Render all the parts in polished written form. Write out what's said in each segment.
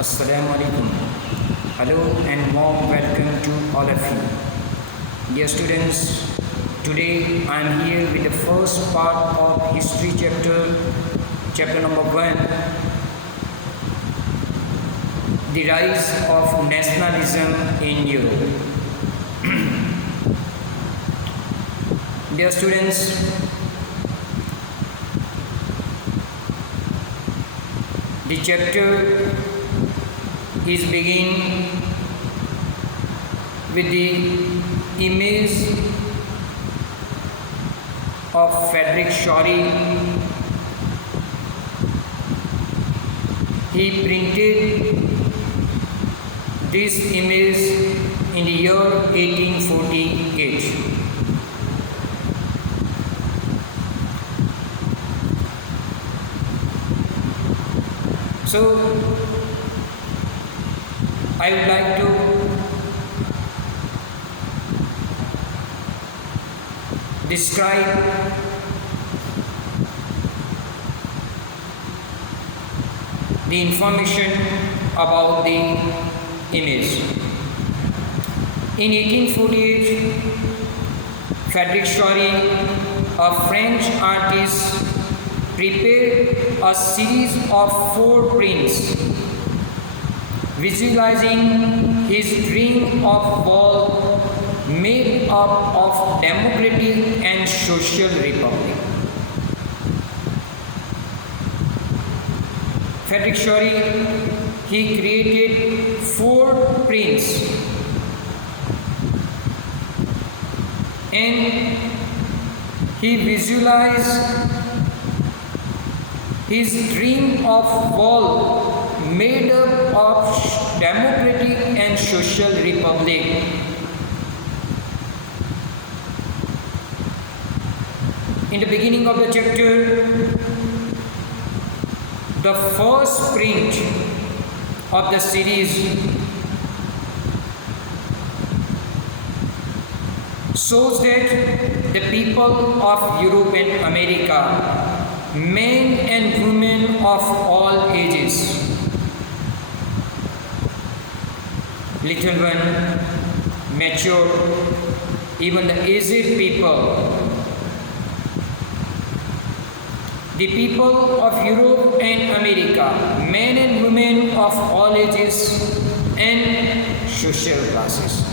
Assalamu alaikum. Hello and warm welcome to all of you. Dear students, today I am here with the first part of history chapter number 1, the rise of nationalism in Europe. Dear students, the chapter is begin with the image of Frederick Shorey. He printed this image in the year 1848. So, I would like to describe the information about the image. In 1848, Frederick Shorey, a French artist, prepared a series of 4 prints visualizing his dream of world made up of democratic and social republic. Frederick Shorey, he created 4 prints and he visualized his dream of world made up of democratic and social republic. In the beginning of the chapter, the first print of the series shows that the people of Europe and America, men and women of all ages, little one, mature, even the aged people, the people of Europe and America, men and women of all ages and social classes.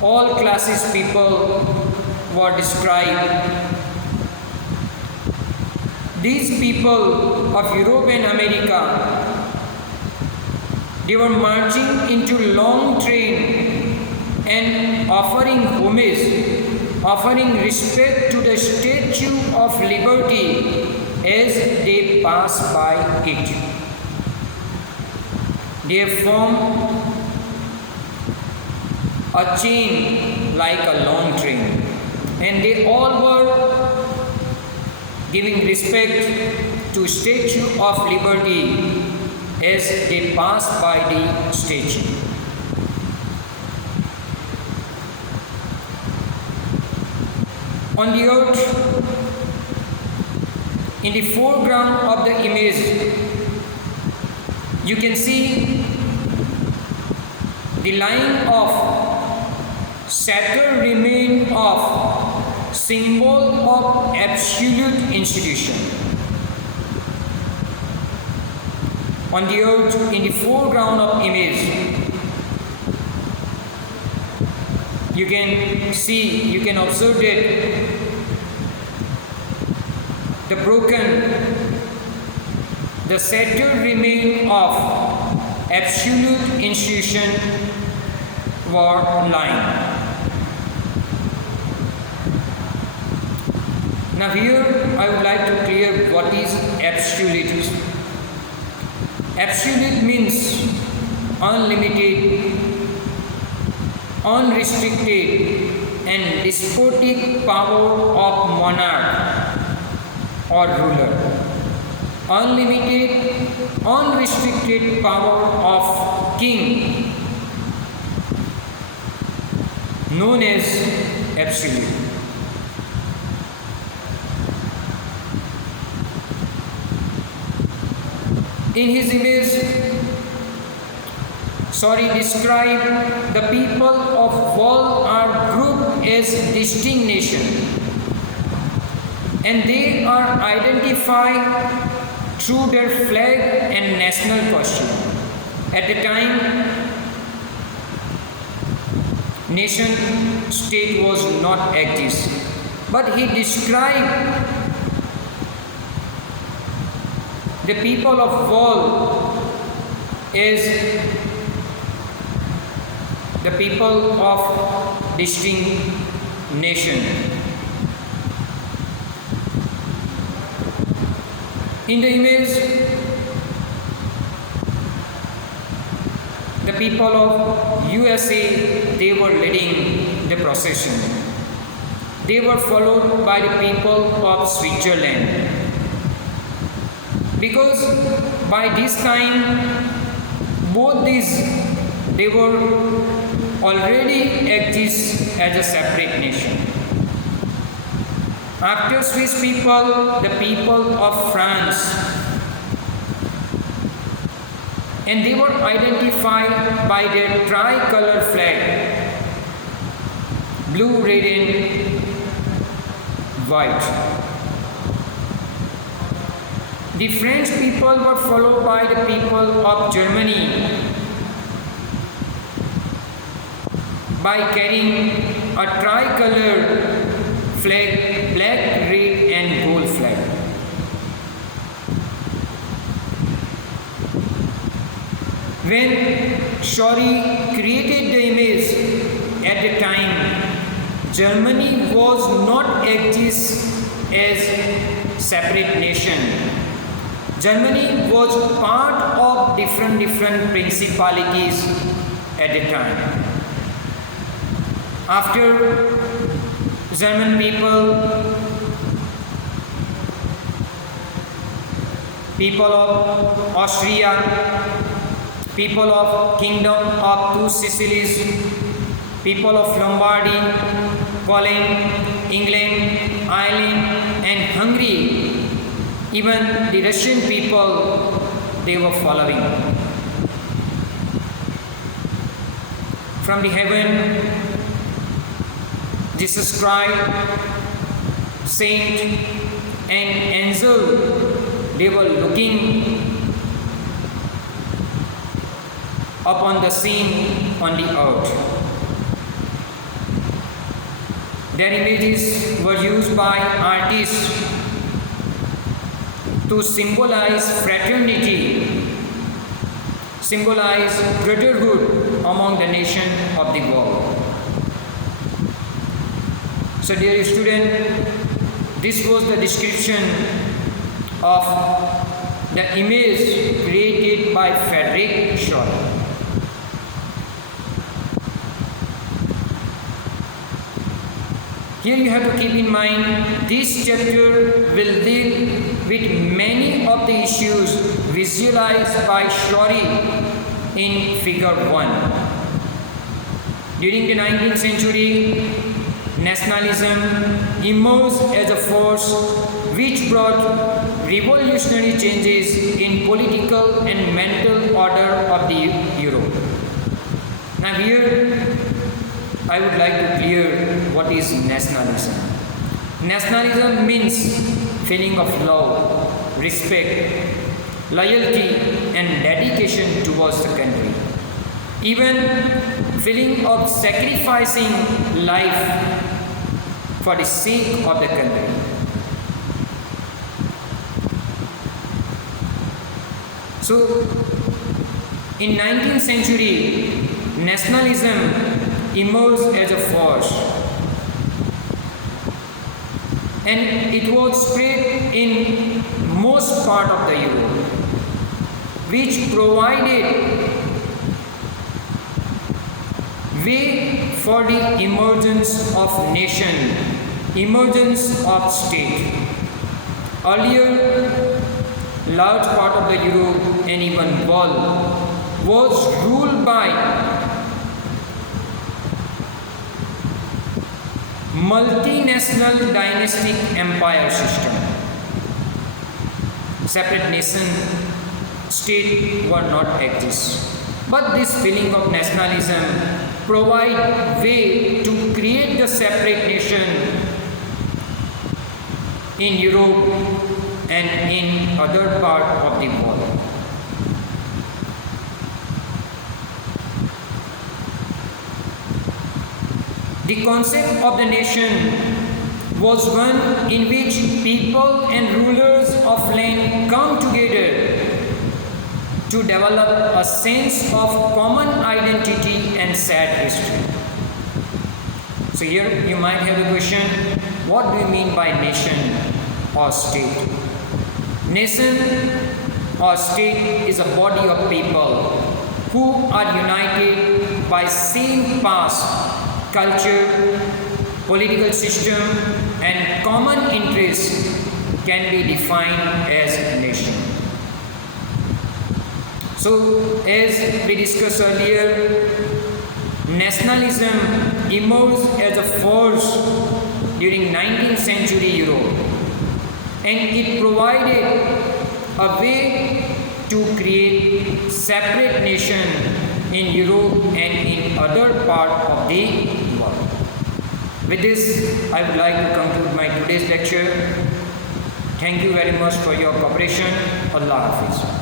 All classes people were described. These people of Europe and America, they were marching into long train and offering homage, offering respect to the Statue of Liberty as they passed by it. They formed a chain like a long train, and they all were giving respect to Statue of Liberty as they passed by the statue. On the earth, in the foreground of the image, you can see the line of shattered remain of symbol of absolute institution. On the earth, in the foreground of image, you can observe that the broken, the shattered remain of absolute institution were lying. Now here I would like to clear what is absolute. Absolute means unlimited, unrestricted and despotic power of monarch or ruler. Unlimited, unrestricted power of king, known as absolute. In his image, describe the people of world are grouped as distinct nations, and they are identified through their flag and national costume. At the time, nation state was not exist, but he described the people of world as the people of distinct nation. In the image, the people of USA, they were leading the procession. They were followed by the people of Switzerland. Because by this time, both these, they were already exist as a separate nation. After Swiss people, the people of France, and they were identified by their tricolor flag, blue, red and white. The French people were followed by the people of Germany by carrying a tricolor flag, black, red and gold flag. When Shori created the image at the time, Germany was not exist as separate nation. Germany was part of different principalities at the time. After German people of Austria, people of Kingdom of Two Sicilies, people of Lombardy, Poland, England, Ireland and Hungary, even the Russian people, they were following. From the heaven, Jesus Christ, saint and angel, they were looking upon the scene on the earth. Their images were used by artists to symbolize fraternity, symbolize brotherhood among the nation of the world. So dear student, this was the description of the image created by Frederick Shori. Here you have to keep in mind, this chapter will deal with many of the issues visualized by Shori in figure 1. During the 19th century, nationalism emerged as a force which brought revolutionary changes in political and mental order of the Europe. Now here, I would like to clear what is nationalism. Nationalism means feeling of love, respect, loyalty and dedication towards the country. Even feeling of sacrificing life for the sake of the country. So, in 19th century, nationalism emerged as a force, and it was spread in most part of the Europe, which provided way for the emergence of nation, emergence of state. Earlier, large part of the Europe and even world was ruled by multinational dynastic empire system. Separate nation state were not exist. But this feeling of nationalism provide way to create the separate nation in Europe and in other part of the world. The concept of the nation was one in which people and rulers of land come together to develop a sense of common identity and shared history. So here you might have a question, what do you mean by nation or state? Nation or state is a body of people who are united by same past, culture, political system and common interests can be defined as nation. So as we discussed earlier, nationalism emerged as a force during 19th century Europe, and it provided a way to create separate nation in Europe and in other part of the world. With this, I would like to conclude my today's lecture. Thank you very much for your cooperation. Allah Hafiz.